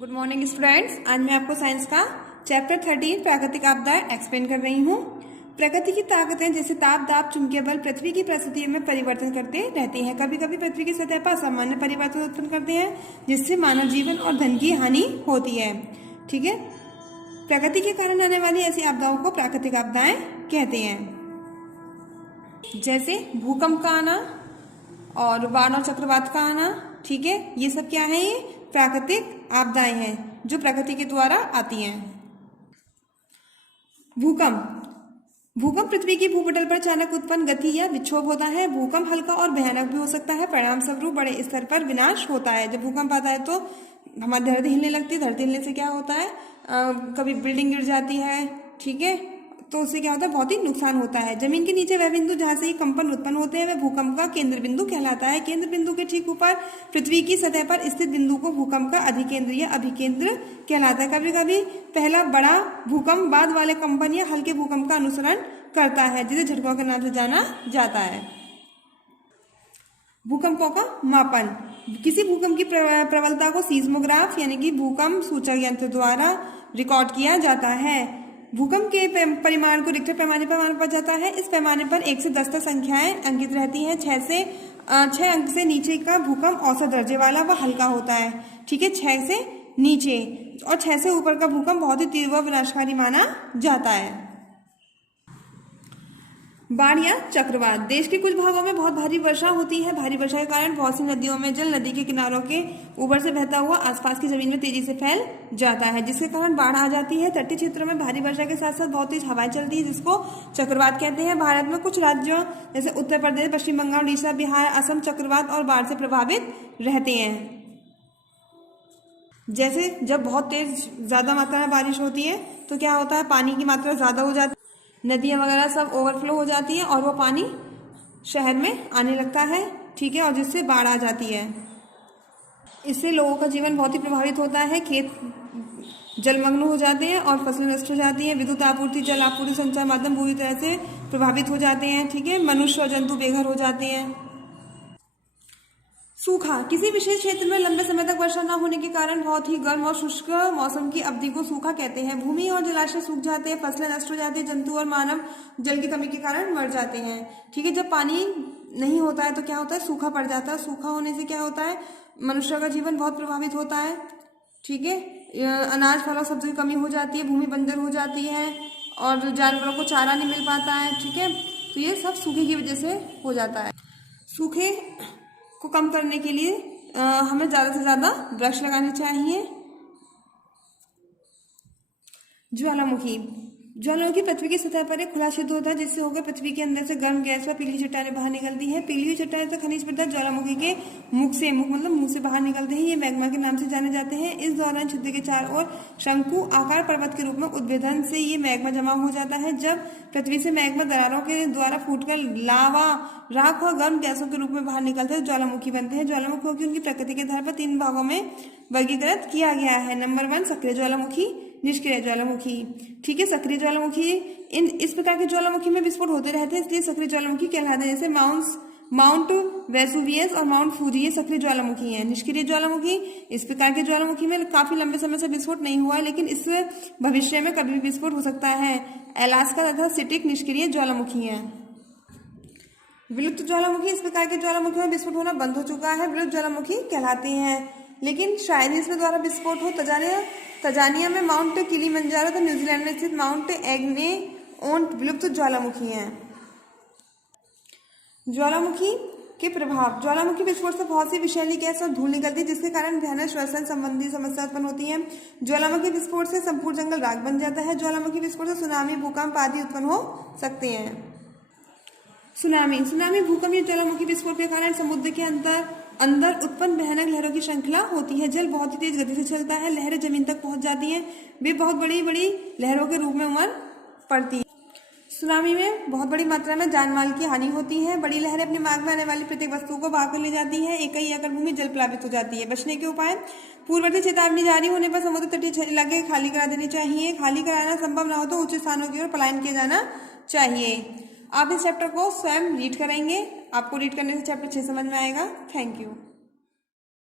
Good morning students. आज मैं आपको साइंस का चैप्टर 13 प्राकृतिक आपदाएं एक्सप्लेन कर रही हूँ। प्रकृति की ताकतें जैसे ताप, दाब, चुंबकीय बल पृथ्वी की परिस्थितियों में परिवर्तन करते रहती हैं। कभी कभी पृथ्वी की सतह पर असामान्य परिवर्तन उत्पन्न करते हैं जिससे मानव जीवन और धन की हानि होती है। ठीक है, प्रकृति के कारण आने वाली ऐसी आपदाओं को प्राकृतिक आपदाएं कहते हैं। जैसे भूकंप का आना और बाढ़ और चक्रवात का आना। ठीक है, ये सब क्या है? ये प्राकृतिक आपदाएं हैं जो प्रकृति के द्वारा आती हैं। भूकंप पृथ्वी की भूपटल पर अचानक उत्पन्न गति या विक्षोभ होता है। भूकंप हल्का और भयानक भी हो सकता है। परिणाम स्वरूप बड़े स्तर पर विनाश होता है। जब भूकंप आता है तो हमारी धरती हिलने लगती है। धरती हिलने से क्या होता है? कभी बिल्डिंग गिर जाती है। ठीक है, तो उससे क्या होता है? बहुत ही नुकसान होता है। जमीन के नीचे वह बिंदु जहां से कंपन उत्पन्न होते हैं वह भूकंप का केंद्र बिंदु कहलाता है। केंद्र बिंदु के ठीक ऊपर पृथ्वी की सतह पर स्थित बिंदु को भूकंप का अधिकेंद्र या अभिकेंद्र कहलाता है। कभी कभी पहला बड़ा भूकंप बाद वाले कंपन या हल्के भूकंप का अनुसरण करता है जिसे झटकों के नाम से जाना जाता है। भूकंपों का मापन। किसी भूकंप की प्रबलता को सीस्मोग्राफ यानी कि भूकंप सूचक यंत्र द्वारा रिकॉर्ड किया जाता है। भूकंप के परिमाण को रिक्टर पैमाने पर मापा जाता है। इस पैमाने पर 1 से 10 तक संख्याएं अंकित रहती हैं। 6 अंक से नीचे का भूकंप औसत दर्जे वाला व हल्का होता है। ठीक है, 6 से नीचे और 6 से ऊपर का भूकंप बहुत ही तीव्र व विनाशकारी माना जाता है। बाढ़ या चक्रवात। देश के कुछ भागों में बहुत भारी वर्षा होती है। भारी वर्षा के कारण बहुत सी नदियों में जल नदी के किनारों के ऊपर से बहता हुआ आसपास की जमीन में तेजी से फैल जाता है जिसके कारण बाढ़ आ जाती है। तटीय क्षेत्रों में भारी वर्षा के साथ साथ बहुत तेज हवाएं चलती है जिसको चक्रवात कहते हैं। भारत में कुछ राज्यों जैसे उत्तर प्रदेश, पश्चिम बंगाल, उड़ीसा, बिहार, असम चक्रवात और बाढ़ से प्रभावित रहते हैं। जैसे जब बहुत तेज ज्यादा मात्रा में बारिश होती है तो क्या होता है? पानी की मात्रा ज्यादा हो जाती है, नदियां वगैरह सब ओवरफ्लो हो जाती है और वो पानी शहर में आने लगता है। ठीक है, और जिससे बाढ़ आ जाती है। इससे लोगों का जीवन बहुत ही प्रभावित होता है। खेत जलमग्न हो जाते हैं और फसलें नष्ट हो जाती हैं। विद्युत आपूर्ति, जल आपूर्ति, संचार माध्यम पूरी तरह से प्रभावित हो जाते हैं। ठीक है, मनुष्य और जंतु बेघर हो जाते हैं। सूखा। किसी विशेष क्षेत्र में लंबे समय तक वर्षा न होने के कारण बहुत ही गर्म और शुष्क मौसम की अवधि को सूखा कहते हैं। भूमि और जलाशय सूख जाते हैं, फसलें नष्ट हो जाती हैं, जंतु और मानव जल की कमी के कारण मर जाते हैं। ठीक है, जब पानी नहीं होता है तो क्या होता है? सूखा पड़ जाता है। सूखा होने से क्या होता है? मनुष्य का जीवन बहुत प्रभावित होता है। ठीक है, अनाज, फल और सब्जी की कमी हो जाती है, भूमि बंजर हो जाती है और जानवरों को चारा नहीं मिल पाता है। ठीक है, तो ये सब सूखे की वजह से हो जाता है। सूखे को कम करने के लिए हमें ज्यादा से ज्यादा वृक्ष लगाने चाहिए। ज्वालामुखी पृथ्वी की सतह पर एक खुला क्षेत्र होता है जिससे होकर पृथ्वी के अंदर से गर्म गैस व पीली चट्टानें बाहर निकलती है। पीली हुई चट्टानें तो खनिज पदार्थ ज्वालामुखी के मुख मतलब मुंह से बाहर निकलते हैं। ये मैग्मा के नाम से जाने जाते हैं। इस दौरान छिद्र के चारों ओर शंकु आकार पर्वत के रूप में उद्भेदन से ये मैग्मा जमा हो जाता है। जब पृथ्वी से मैग्मा दरारों के द्वारा फूटकर लावा, राख और गर्म गैसों के रूप में बाहर निकलते हैं ज्वालामुखी बनते हैं। ज्वालामुखियों की उनकी प्रकृति के आधार पर 3 भागों में वर्गीकृत किया गया है। नंबर 1 सक्रिय ज्वालामुखी, निष्क्रिय ज्वालामुखी। ठीक है, सक्रिय ज्वालामुखी इस प्रकार के ज्वालामुखी में विस्फोट होते रहते हैं इसलिए सक्रिय ज्वालामुखी कहलाते हैं। जैसे माउंट वेसुवियस और माउंट फूजी ये सक्रिय ज्वालामुखी हैं। निष्क्रिय ज्वालामुखी, इस प्रकार के ज्वालामुखी में काफी लंबे समय से विस्फोट नहीं हुआ है लेकिन इस भविष्य में कभी भी विस्फोट हो सकता है। अलास्का तथा सिटिक निष्क्रिय ज्वालामुखी है। विलुप्त ज्वालामुखी, इस प्रकार के ज्वालामुखी में विस्फोट होना बंद हो चुका है, विलुप्त ज्वालामुखी कहलाते हैं। लेकिन शायद इसमें द्वारा विस्फोट हो। तंजानिया में माउंट किलिमंजारो तो न्यूजीलैंड में स्थित माउंट एग्नेओन विलुप्त ज्वालामुखी हैं। ज्वालामुखी के प्रभाव। ज्वालामुखी विस्फोट से बहुत सी विषैली गैस और धूल निकलती है जिसके कारण भयानक श्वसन संबंधी समस्या उत्पन्न होती है। ज्वालामुखी विस्फोट से संपूर्ण जंगल राख बन जाता है। ज्वालामुखी विस्फोट से सुनामी, भूकंप आदि उत्पन्न हो सकते हैं। सुनामी भूकंप या ज्वालामुखी विस्फोट के कारण समुद्र के अंदर उत्पन्न भयानक लहरों की श्रृंखला होती है। जल बहुत ही तेज गति से चलता है, लहरें जमीन तक पहुंच जाती हैं, वे बहुत बड़ी बड़ी लहरों के रूप में उमड़ पड़ती है। सुनामी में बहुत बड़ी मात्रा में जान माल की हानि होती है। बड़ी लहरें अपने मार्ग में आने वाली प्रत्येक वस्तु को बहाकर ले जाती है। एक कई एकड़ भूमि जल प्लावित हो जाती है। बचने के उपाय। पूर्ववर्ती चेतावनी जारी होने पर समुद्र तटीय इलाके खाली करा देने चाहिए। खाली कराना संभव न हो तो ऊंचे स्थानों की ओर पलायन किया जाना चाहिए। आप इस चैप्टर को स्वयं रीड करेंगे, आपको रीड करने से चैप्टर 6 समझ में आएगा। Thank you.